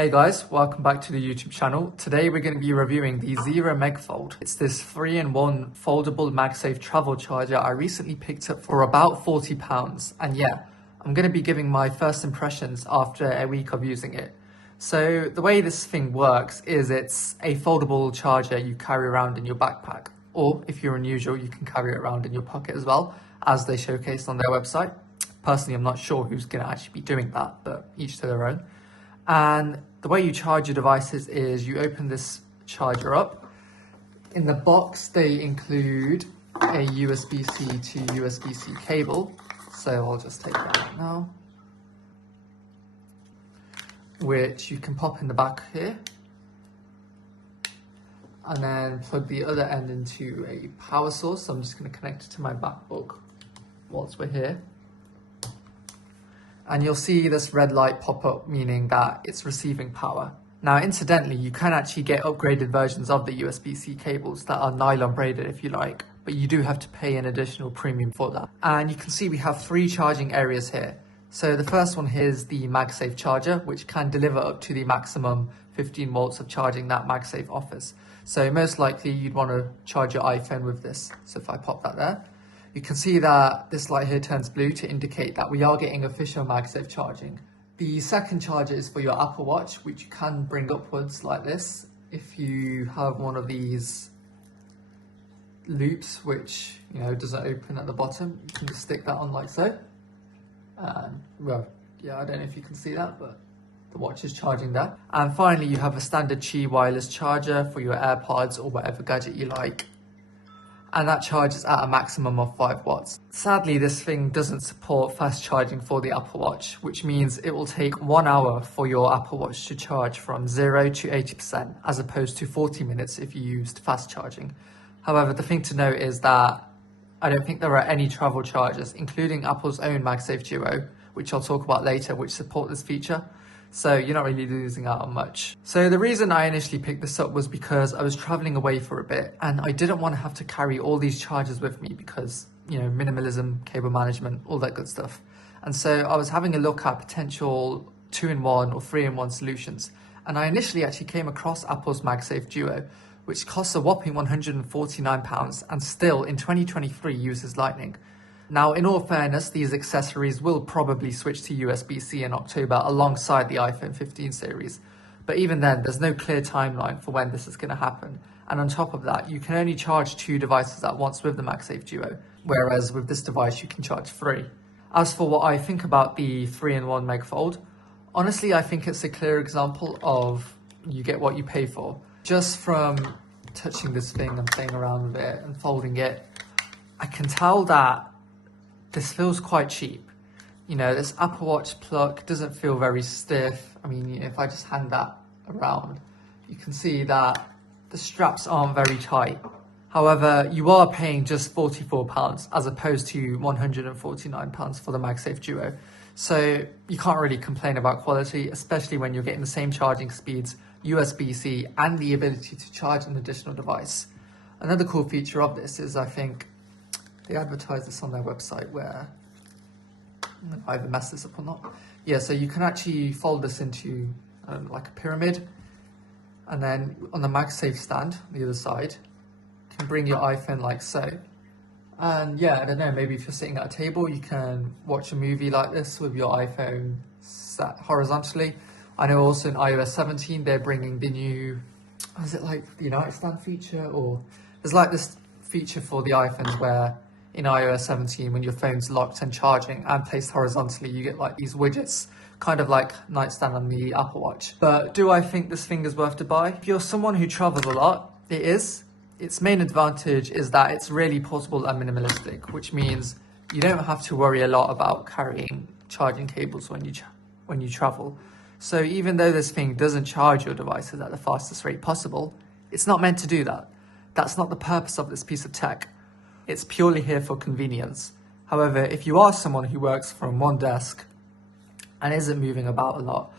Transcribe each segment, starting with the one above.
Hey guys, welcome back to the YouTube channel. Today we're going to be reviewing the Zeera MegFold. It's this 3-in-1 foldable MagSafe travel charger I recently picked up for about £40. And yeah, I'm going to be giving my first impressions after a week of using it. So the way this thing works is it's a foldable charger you carry around in your backpack. Or if you're unusual, you can carry it around in your pocket as well, as they showcased on their website. Personally, I'm not sure who's going to actually be doing that, but each to their own. And the way you charge your devices is you open this charger up. In the box, they include a USB-C to USB-C cable. So I'll just take that out now, which you can pop in the back here. And then plug the other end into a power source. So I'm just going to connect it to my MacBook whilst we're here. And you'll see this red light pop up, meaning that it's receiving power. Now, incidentally, you can actually get upgraded versions of the USB-C cables that are nylon braided if you like, but you do have to pay an additional premium for that. And you can see we have 3 charging areas here. So the first one here is the MagSafe charger, which can deliver up to the maximum 15 volts of charging that MagSafe offers. So most likely you'd want to charge your iPhone with this. So if I pop that there, you can see that this light here turns blue to indicate that we are getting official MagSafe charging. The second charger is for your Apple Watch, which you can bring upwards like this. If you have one of these loops, which doesn't open at the bottom, you can just stick that on like so. And well, yeah, I don't know if you can see that, but the watch is charging there. And finally, you have a standard Qi wireless charger for your AirPods or whatever gadget you like. And that charges at a maximum of 5 watts. Sadly, this thing doesn't support fast charging for the Apple Watch, which means it will take 1 hour for your Apple Watch to charge from 0 to 80%, as opposed to 40 minutes if you used fast charging. However, the thing to note is that I don't think there are any travel chargers, including Apple's own MagSafe Duo, which I'll talk about later, which support this feature. So you're not really losing out on much. So the reason I initially picked this up was because I was traveling away for a bit and I didn't want to have to carry all these chargers with me because, minimalism, cable management, all that good stuff. And so I was having a look at potential 2-in-1 or 3-in-1 solutions. And I initially actually came across Apple's MagSafe Duo, which costs a whopping £149 and still in 2023 uses Lightning. Now, in all fairness, these accessories will probably switch to USB-C in October alongside the iPhone 15 series. But even then, there's no clear timeline for when this is going to happen. And on top of that, you can only charge 2 devices at once with the MagSafe Duo, whereas with this device, you can charge 3. As for what I think about the 3-in-1 MegFold, honestly, I think it's a clear example of you get what you pay for. Just from touching this thing and playing around with it and folding it, I can tell that this feels quite cheap. This Apple Watch plug doesn't feel very stiff. I mean, if I just hand that around, you can see that the straps aren't very tight. However, you are paying just £44 as opposed to £149 for the MagSafe Duo. So you can't really complain about quality, especially when you're getting the same charging speeds, USB-C, and the ability to charge an additional device. Another cool feature of this is, I think, they advertise this on their website where, I either messed this up or not. Yeah, so you can actually fold this into like a pyramid. And then on the MagSafe stand, the other side, you can bring your iPhone like so. And yeah, I don't know, maybe if you're sitting at a table, you can watch a movie like this with your iPhone set horizontally. I know also in iOS 17, they're bringing the new, is it like the nightstand feature? Or there's like this feature for the iPhones where in iOS 17, when your phone's locked and charging and placed horizontally, you get like these widgets, kind of like nightstand on the Apple Watch. But do I think this thing is worth to buy? If you're someone who travels a lot, it is. Its main advantage is that it's really portable and minimalistic, which means you don't have to worry a lot about carrying charging cables when you travel. So even though this thing doesn't charge your devices at the fastest rate possible, it's not meant to do that. That's not the purpose of this piece of tech. It's purely here for convenience. However, if you are someone who works from one desk and isn't moving about a lot,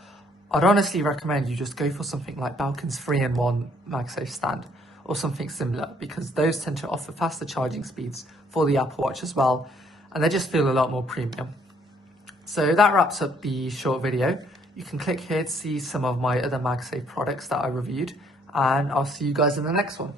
I'd honestly recommend you just go for something like Balkan's 3-in-1 MagSafe stand or something similar, because those tend to offer faster charging speeds for the Apple Watch as well, and they just feel a lot more premium. So that wraps up the short video. You can click here to see some of my other MagSafe products that I reviewed, and I'll see you guys in the next one.